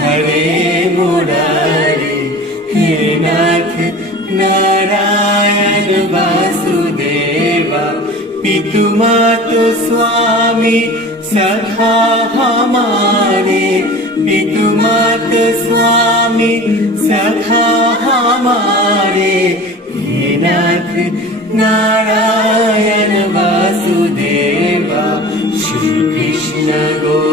हरे मुरारी। हे नाथ नारायण वासुदेवा, पितु मातु स्वामी सखा हमारे। पितु मातु स्वामी सखा हमारे। हे नाथ नारायण वासुदेवा, श्री कृष्ण गो